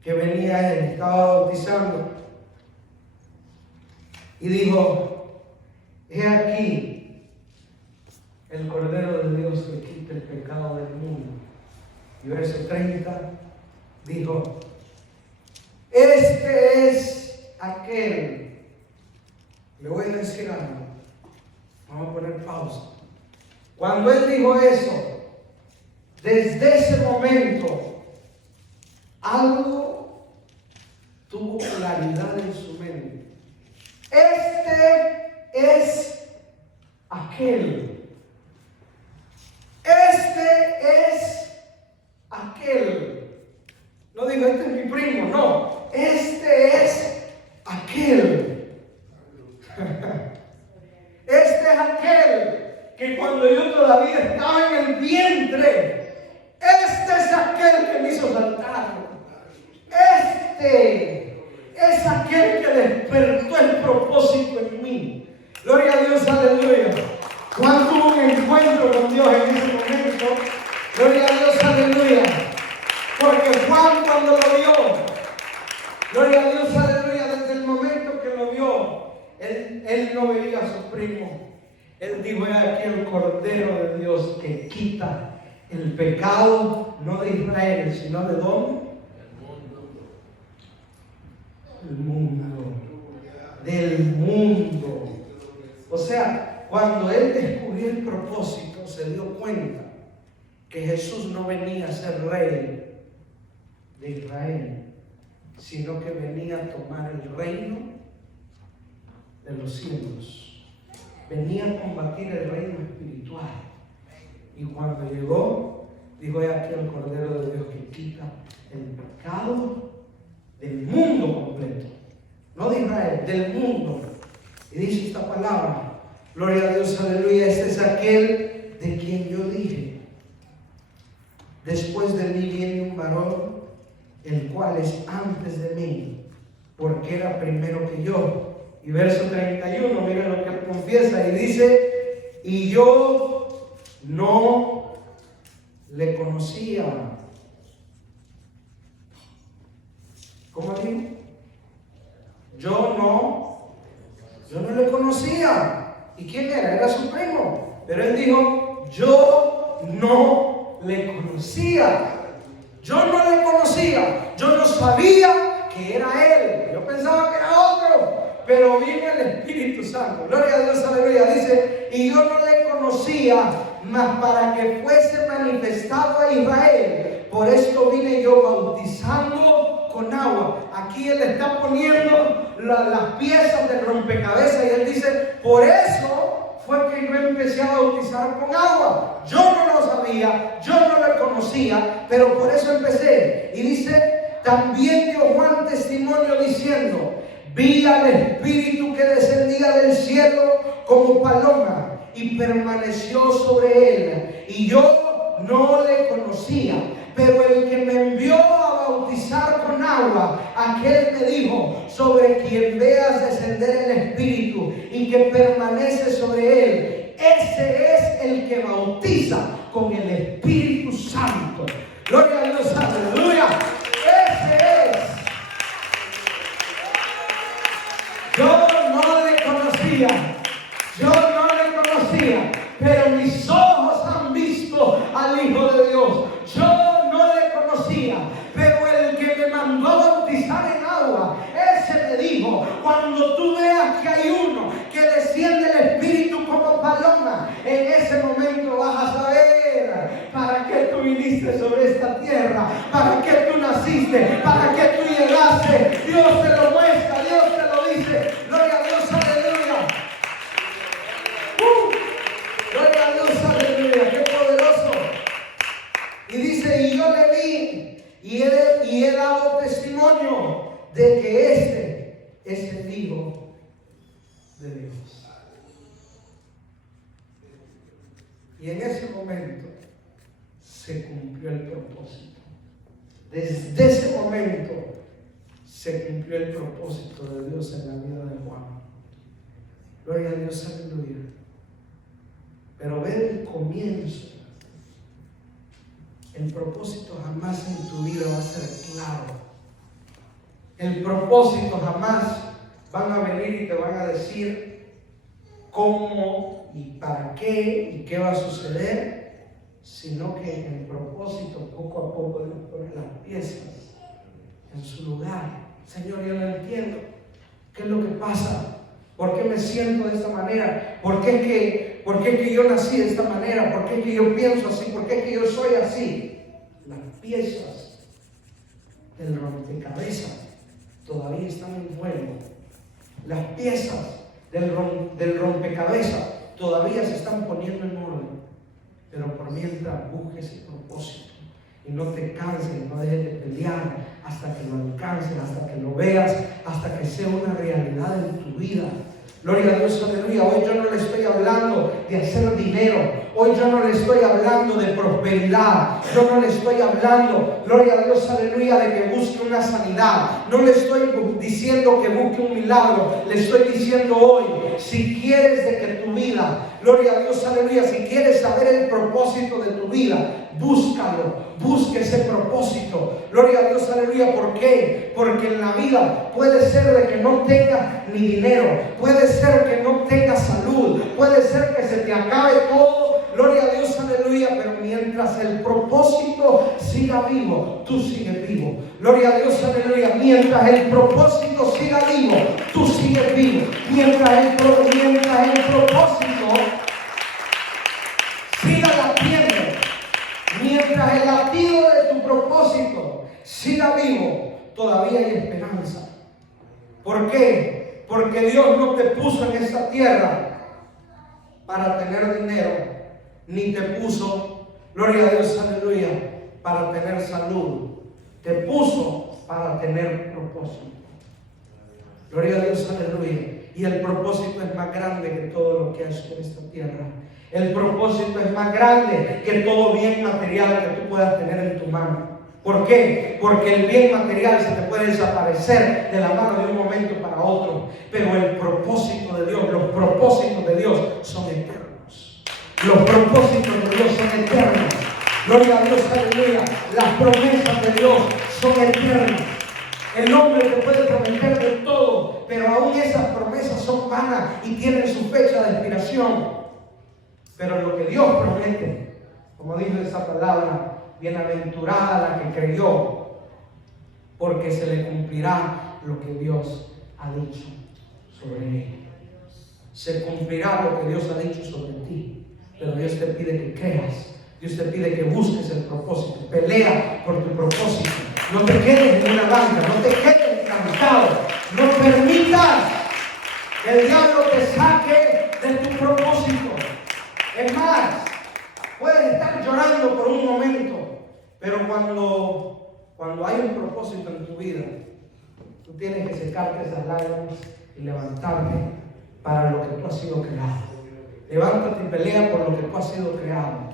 que venía a él, estaba bautizando, y dijo: he aquí el Cordero de Dios que quita el pecado del mundo. Y verso 30 dijo: este es aquel. Le voy a decir algo. Vamos a poner pausa. Cuando él dijo eso, desde ese momento, algo tuvo claridad en su mente. Este es aquel. Este es aquel. No digo: este es mi primo, no. Este es aquel. Este es aquel que cuando yo todavía estaba en el vientre, este es aquel que me hizo saltar. Este es aquel que despertó el propósito en mí. Gloria a Dios, aleluya. Juan tuvo un encuentro con Dios en ese momento. Gloria a Dios, aleluya. Porque Juan, cuando lo vio, gloria a Dios, aleluya, desde el momento que lo vio, él no veía a su primo. Él dijo: he aquí el Cordero de Dios que quita el pecado, no de Israel, sino de ¿dónde? El mundo. Del mundo. O sea, cuando él descubrió el propósito, se dio cuenta que Jesús no venía a ser rey de Israel, sino que venía a tomar el reino de los cielos. Venía a combatir el reino espiritual. Y cuando llegó, dijo: he aquí el Cordero de Dios que quita el pecado del mundo completo. No de Israel, del mundo. Y dice esta palabra: gloria a Dios, aleluya. Este es aquel de quien yo dije: después de mí viene un varón, el cual es antes de mí, porque era primero que yo. Y verso 31, miren lo que él confiesa y dice: y yo no le conocía. ¿Cómo dijo? Yo no le conocía. ¿Y quién era? Era su primo. Pero él dijo: yo no le conocía. Yo no le conocía. Yo no sabía que era él. Yo pensaba que era otro. Pero vino el Espíritu Santo. Gloria a Dios, aleluya. Dice: y yo no le conocía, mas para que fuese manifestado a Israel, por esto vine yo bautizando con agua. Aquí él está poniendo las piezas del rompecabezas y él dice, por eso fue que yo empecé a bautizar con agua. Yo no lo sabía, yo no lo conocía, pero por eso empecé. Y dice, también dio Juan testimonio diciendo, vi al Espíritu que descendía del cielo como paloma y permaneció sobre él. Y yo no le conocía, pero el que me envió a bautizar con agua, aquel me dijo, sobre quien veas descender el Espíritu y que permanece sobre él, ese es el que bautiza con el Espíritu Santo. Gloria a Dios, aleluya. Ese es. Yo no le conocía, pero mis ojos han visto al Hijo de Dios. Yo no le conocía, pero el que me mandó a bautizar en agua, ese me dijo, cuando tú veas que hay uno que desciende el Espíritu como paloma, en ese momento vas a saber para qué tú viniste sobre esta tierra, para qué tú naciste, para qué tú llegaste. Dios te lo muestra, Dios te lo dice. Gloria a Dios, aleluya. Gloria a Dios, aleluya, qué poderoso. Y dice, y yo le vi y he dado testimonio de que este es el Hijo de Dios. Y en ese momento se cumplió el propósito. Desde ese momento se cumplió el propósito de Dios en la vida de Juan. Gloria a Dios, aleluya. Pero ver el comienzo, el propósito jamás en tu vida va a ser claro. El propósito jamás van a venir y te van a decir cómo y para qué y qué va a suceder, sino que el propósito poco a poco Dios pone las piezas en su lugar. Señor, yo no entiendo qué es lo que pasa. ¿Por qué me siento de esta manera? ¿Por qué es que yo nací de esta manera? ¿Por qué es que yo pienso así? ¿Por qué es que yo soy así? Las piezas del rompecabezas todavía están en juego. Las piezas del rompecabezas todavía se están poniendo en orden. Pero por mientras busques el propósito y no te canses, no dejes de pelear hasta que lo alcances, hasta que lo veas, hasta que sea una realidad en tu vida. Gloria a Dios, aleluya. Hoy yo no le estoy hablando de hacer dinero. Hoy yo no le estoy hablando de prosperidad. Yo no le estoy hablando, gloria a Dios, aleluya, de que busque una sanidad. No le estoy diciendo que busque un milagro. Le estoy diciendo hoy, si quieres de que tu vida, gloria a Dios, aleluya, si quieres saber el propósito de tu vida, búscalo. Busque ese propósito. Gloria a Dios, aleluya. ¿Por qué? Porque en la vida puede ser de que no tengas ni dinero, puede ser que no tengas salud, puede ser que se te acabe todo. Gloria a Dios, aleluya. Pero mientras el propósito siga vivo, tú sigues vivo. Gloria a Dios, aleluya. Mientras el propósito siga vivo, tú sigues vivo. Mientras el propósito siga latiendo, mientras el latido de tu propósito siga vivo, todavía hay esperanza. ¿Por qué? Porque Dios no te puso en esta tierra para tener dinero, ni te puso, gloria a Dios, aleluya, para tener salud. Te puso para tener propósito. Gloria a Dios, aleluya. Y el propósito es más grande que todo lo que hay sobre esta tierra. El propósito es más grande que todo bien material que tú puedas tener en tu mano. ¿Por qué? Porque el bien material se te puede desaparecer de la mano de un momento para otro. Pero el propósito de Dios, los propósitos de Dios son eternos. Los propósitos de Dios son eternos. Gloria a Dios, aleluya. Las promesas de Dios son eternas. El hombre te puede prometer de todo, pero aún esas promesas son vanas y tienen su fecha de expiración. Pero lo que Dios promete, como dice esa palabra, bienaventurada la que creyó, porque se le cumplirá lo que Dios ha dicho sobre ella. Se cumplirá lo que Dios ha dicho sobre ti. Pero Dios te pide que creas. Dios te pide que busques el propósito. Pelea por tu propósito. No te quedes en una banca, no te quedes estancado. No permitas que el diablo te saque de tu propósito. Es más, puedes estar llorando por un momento, pero cuando hay un propósito en tu vida, tú tienes que secarte esas lágrimas y levantarte para lo que tú has sido creado. Levántate y pelea por lo que tú has sido creado.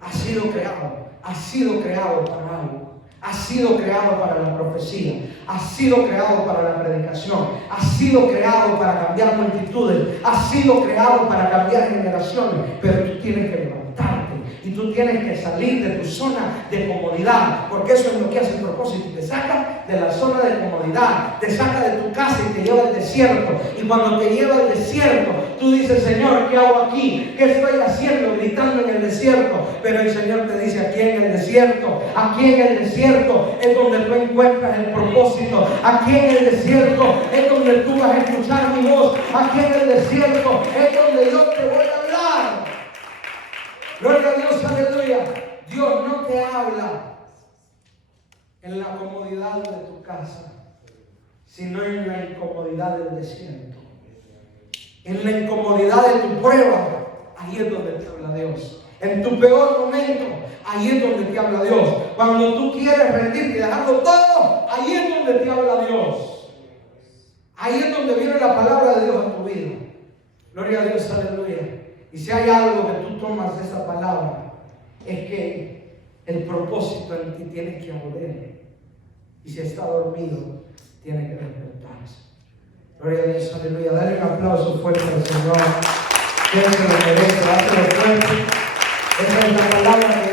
Has sido creado para algo. Has sido creado para la profecía. Has sido creado para la predicación. Has sido creado para cambiar multitudes. Has sido creado para cambiar generaciones. Pero tú tienes que levantarte. Y tú tienes que salir de tu zona de comodidad. Porque eso es lo que hace el propósito. Te saca de la zona de comodidad. Te saca de tu casa y te lleva al desierto. Y cuando te lleva al desierto, tú dices: Señor, ¿qué hago aquí? ¿Qué estoy haciendo? Gritando en el desierto. Pero el Señor te dice: aquí en el desierto, es donde tú encuentras el propósito. Aquí en el desierto es donde tú vas a escuchar mi voz. Aquí en el desierto es donde yo te voy a hablar. Gloria a Dios, aleluya. Dios no te habla en la comodidad de tu casa, sino en la incomodidad del desierto. En la incomodidad de tu prueba, ahí es donde te habla Dios. En tu peor momento, ahí es donde te habla Dios. Cuando tú quieres rendirte y dejarlo todo, ahí es donde te habla Dios. Ahí es donde viene la palabra de Dios a tu vida. Gloria a Dios, aleluya. Y si hay algo que tú tomas de esa palabra, es que el propósito en ti tiene que volver. Y si está dormido, tiene que despertarse. Gloria a Dios, aleluya. Dale un aplauso fuerte al Señor. Que Él se lo merece, dáselo fuerte. Esa es la palabra que